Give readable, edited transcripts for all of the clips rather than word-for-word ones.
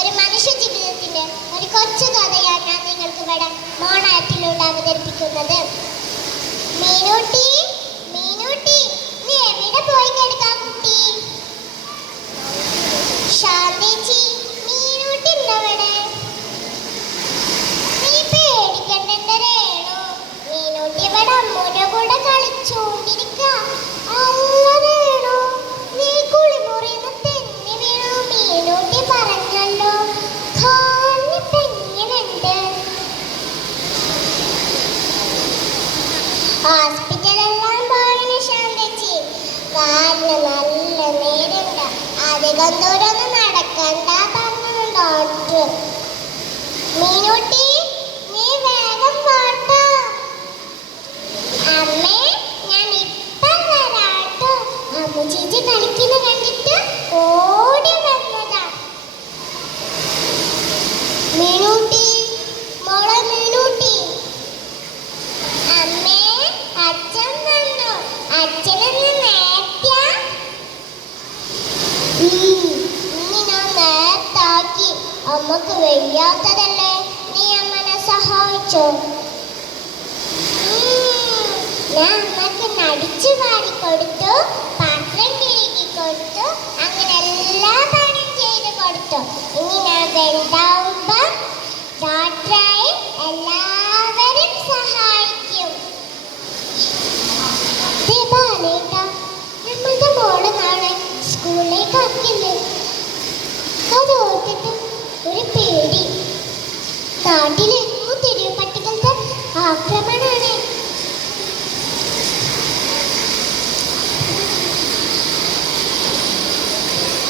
ഒരു മനുഷ്യ ജീവിതത്തിന്റെ ഒരു കൊച്ചു കഥയാണ് ഞാൻ നിങ്ങൾക്ക് ഇവിടെ മോണാറ്റിലൂടെ അവതരിപ്പിക്കുന്നത്. മീനൂട്ടി, മീനൂട്ടി, നീ എവിടെ പോയി കിടക്കാ കുട്ടി? ശാന്തേച്ചി, മീനൂട്ടി ഉണ്ടവിടെ? നീ പേടിക്കണ്ട രേണു, മീനൂട്ടി ഇവിടെ അമ്മൂന്റെ കൂടെ കളിച്ചോണ്ടിരിക്ക. അല്ല രേണു, നീ കുളിമുറിന്ന് തെന്നി വീണു മീനൂട്ടി പറഞ്ഞല്ലോ. കാലിനിപ്പ എങ്ങനെയുണ്ട്? ഹോസ്പിറ്റലെല്ലാം പോയതിനു ശാന്തേച്ചി, കാലിന് നല്ല നേരുണ്ട്. അധികം ദൂരമൊന്നും നടക്കണ്ട പറഞ്ഞു ഡോക്ടർ. മീനൂട്ടി, നീ വേഗം പോട്ടോ. അമ്മേ, ഞാൻ ഇപ്പം വരാട്ടോ. അമ്മു ചേച്ചി കളിക്കുന്ന കണ്ടിട്ട് ഓടി വന്നതാ. മീനൂട്ടി, മോളെ മീനൂട്ടി. അമ്മേ, അച്ഛൻ വന്നു. അച്ഛനെന്ന് നേരത്തെയാ? ഇനി ഞാൻ നേരത്താക്കി. അമ്മക്ക് വയ്യാത്തതല്ലേ, നീ അമ്മനെ സഹായിച്ചോ? ഞാൻ അമ്മക്ക് നടിച്ചു പാടിക്കൊടുത്തു, പാത്രം കിഴുകി കൊടുത്തു, അങ്ങനെ എല്ലാ പണിയും ചെയ്ത് കൊടുത്തു. ഇനി ഞാൻ വലുതാവുമ്പോ ഡോക്ടറായി എല്ലാവരും സഹായിക്കും. നമ്മളുടെ മോള് നാളെ സ്കൂളിലേക്ക് ആക്കില്ലേ? അത് ഓർത്തിട്ട് ഒരു പേടി. നാട്ടിലെങ്ങും തെരുവ് പട്ടികളുടെ ആക്രമണാണ്.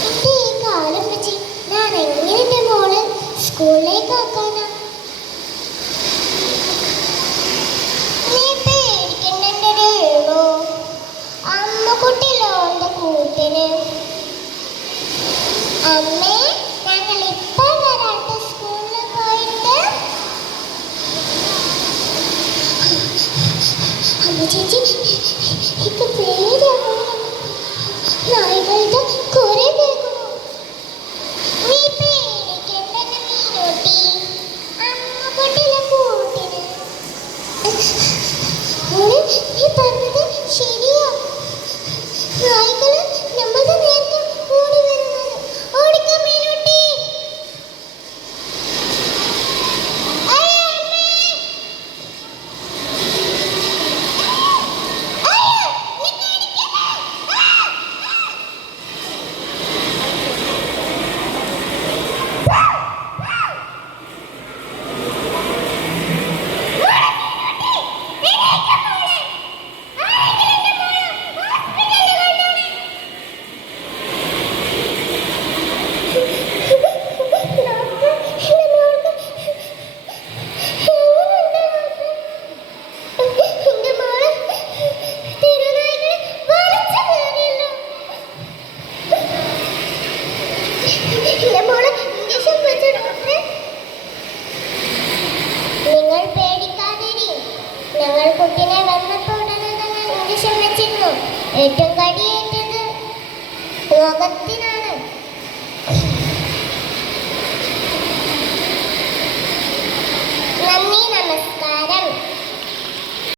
എന്റെ ഈ കാലം വെച്ച് ഞാൻ എങ്ങനെ എന്റെ മോള് സ്കൂളിലേക്ക് ആക്കാനാ? നീ പേടിക്കണ്ടോ? അമ്മക്കുട്ടില്ലോ എന്റെ കൂട്ടിന്. അമ്മേ, ഞങ്ങൾ ഇപ്പൊ വരാട്ടോ സ്കൂളിൽ പോയിട്ട്. അമ്മ ചേച്ചി, എനിക്ക് പേടിയാവോ? നായ്ക്കളുടെ കുറെ കേൾക്കണോ? നീ പേടിക്കണ്ട മീനൂട്ടി, അമ്മക്കുട്ടിലെ കൂട്ടിന്. നീ പറഞ്ഞത് ശരിയാ. നായ്ക്കള് നമ്മളുടെ നേരത്തെ ഓടി വരുന്നത്. ഓടിക്ക മീനൂട്ടി. നിങ്ങൾ പേടിക്കാതിരി. ഞങ്ങൾ കുട്ടിനെ വന്നപ്പോൾ ഉടനെ തന്നെ ഇഞ്ചക്ഷൻ വെച്ചിരുന്നു. ഏറ്റവും കടിയേറ്റത് മുഖത്തിന്